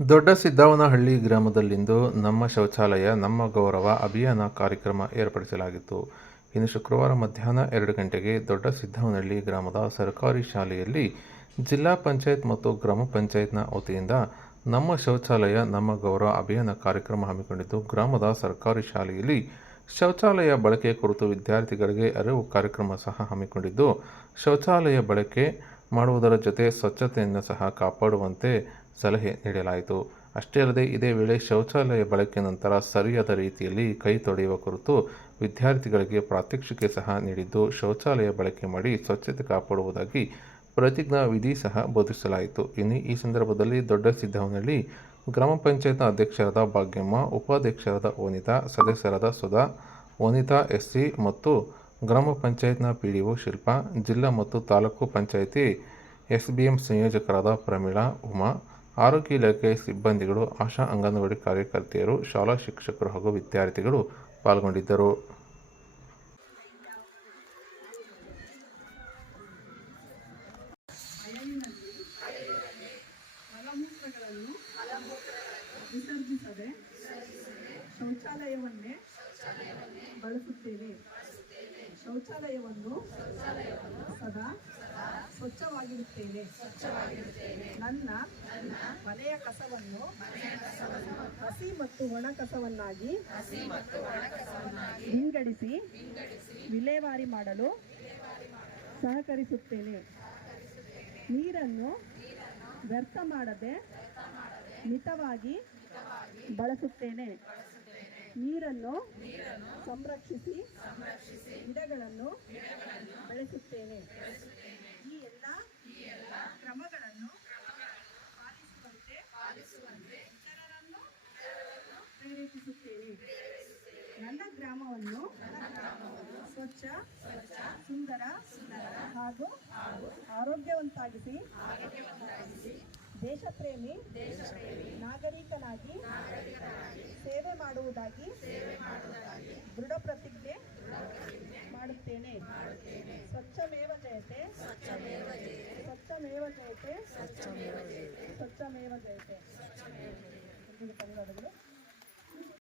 ದೊಡ್ಡ ಸಿದ್ದವನಹಳ್ಳಿ ಗ್ರಾಮದಲ್ಲಿಂದು ನಮ್ಮ ಶೌಚಾಲಯ, ನಮ್ಮ ಗೌರವ ಅಭಿಯಾನ ಕಾರ್ಯಕ್ರಮ ಏರ್ಪಡಿಸಲಾಗಿತ್ತು. ಇನ್ನು ಶುಕ್ರವಾರ ಮಧ್ಯಾಹ್ನ ಎರಡು ಗಂಟೆಗೆ ದೊಡ್ಡ ಸಿದ್ದವನಹಳ್ಳಿ ಗ್ರಾಮದ ಸರ್ಕಾರಿ ಶಾಲೆಯಲ್ಲಿ ಜಿಲ್ಲಾ ಪಂಚಾಯತ್ ಮತ್ತು ಗ್ರಾಮ ಪಂಚಾಯತ್ನ ವತಿಯಿಂದ ನಮ್ಮ ಶೌಚಾಲಯ, ನಮ್ಮ ಗೌರವ ಅಭಿಯಾನ ಕಾರ್ಯಕ್ರಮ ಹಮ್ಮಿಕೊಂಡಿದ್ದು, ಗ್ರಾಮದ ಸರ್ಕಾರಿ ಶಾಲೆಯಲ್ಲಿ ಶೌಚಾಲಯ ಬಳಕೆ ಕುರಿತು ವಿದ್ಯಾರ್ಥಿಗಳಿಗೆ ಅರಿವು ಕಾರ್ಯಕ್ರಮ ಸಹ ಹಮ್ಮಿಕೊಂಡಿದ್ದು, ಶೌಚಾಲಯ ಬಳಕೆ ಮಾಡುವುದರ ಜೊತೆ ಸ್ವಚ್ಛತೆಯನ್ನು ಸಹ ಕಾಪಾಡುವಂತೆ ಸಲಹೆ ನೀಡಲಾಯಿತು. ಅಷ್ಟೇ ಅಲ್ಲದೆ, ಇದೇ ವೇಳೆ ಶೌಚಾಲಯ ಬಳಕೆ ನಂತರ ಸರಿಯಾದ ರೀತಿಯಲ್ಲಿ ಕೈ ತೊಳೆಯುವ ಕುರಿತು ವಿದ್ಯಾರ್ಥಿಗಳಿಗೆ ಪ್ರಾತ್ಯಕ್ಷಿಕೆ ಸಹ ನೀಡಿದ್ದು, ಶೌಚಾಲಯ ಬಳಕೆ ಮಾಡಿ ಸ್ವಚ್ಛತೆ ಕಾಪಾಡುವುದಾಗಿ ಪ್ರತಿಜ್ಞಾ ವಿಧಿ ಸಹ ಬೋಧಿಸಲಾಯಿತು. ಇನ್ನು ಈ ಸಂದರ್ಭದಲ್ಲಿ ದೊಡ್ಡ ಸಿದ್ಧವನಹಳ್ಳಿ ಗ್ರಾಮ ಪಂಚಾಯತ್ ಅಧ್ಯಕ್ಷರಾದ ಭಾಗ್ಯಮ್ಮ, ಉಪಾಧ್ಯಕ್ಷರಾದ ವನಿತಾ, ಸದಸ್ಯರಾದ ಸುಧಾ, ವನಿತಾ ಎಸ್ಸಿ ಮತ್ತು ಗ್ರಾಮ ಪಂಚಾಯತ್ನ ಪಿ ಡಿ ಒ ಶಿಲ್ಪಾ, ಜಿಲ್ಲಾ ಮತ್ತು taluk panchayat S B M ಸಂಯೋಜಕರಾದ ಪ್ರಮೀಳಾ, ಉಮಾ, ಆರೋಗ್ಯ ಇಲಾಖೆ ಸಿಬ್ಬಂದಿಗಳು, ಆಶಾ ಅಂಗನವಾಡಿ ಕಾರ್ಯಕರ್ತೆಯರು, ಶಾಲಾ ಶಿಕ್ಷಕರು ಹಾಗೂ ವಿದ್ಯಾರ್ಥಿಗಳು ಪಾಲ್ಗೊಂಡಿದ್ದರು. ಶೌಚಾಲಯವನ್ನೇ ಬಳಸುತ್ತೇವೆ. ಶೌಚಾಲಯವನ್ನು ಸದಾ ಸ್ವಚ್ಛವಾಗಿರುತ್ತೇನೆ. ನನ್ನ ಮನೆಯ ಕಸವನ್ನು ಹಸಿ ಮತ್ತು ಒಣ ಕಸವನ್ನಾಗಿ ವಿಂಗಡಿಸಿ ವಿಲೇವಾರಿ ಮಾಡಲು ಸಹಕರಿಸುತ್ತೇನೆ. ನೀರನ್ನು ವ್ಯರ್ಥ ಮಾಡದೆ ಮಿತವಾಗಿ ಬಳಸುತ್ತೇನೆ. ನೀರನ್ನು ಸಂರಕ್ಷಿಸಿ ಗಿಡಗಳನ್ನು ಬೆಳೆಸುತ್ತೇನೆ. ಈ ಎಲ್ಲ ಕ್ರಮಗಳನ್ನು ಪಾಲಿಸುವಂತೆ ಇತರರನ್ನು ಪ್ರೇರೇಪಿಸುತ್ತೇನೆ. ನನ್ನ ಗ್ರಾಮವನ್ನು ಸ್ವಚ್ಛ, ಸುಂದರ ಹಾಗೂ ಆರೋಗ್ಯವಂತಾಗಿಸಿ ದೇಶಪ್ರೇಮಿ, ನಾಗರಿಕನಾಗಿ ಸೇವೆ ಮಾಡುವುದಾಗಿ ದೃಢ ಪ್ರತಿಜ್ಞೆ ಮಾಡುತ್ತೇನೆ. ಸ್ವಚ್ಛಮೇವ ಜಯತೆ ಸ್ವಚ್ಛಮೇವ ಜಯತೆ ಸ್ವಚ್ಛಮೇವ ಜಯತೆ. ಎಲ್ರಿಗೂ ಧನ್ಯವಾದಗಳು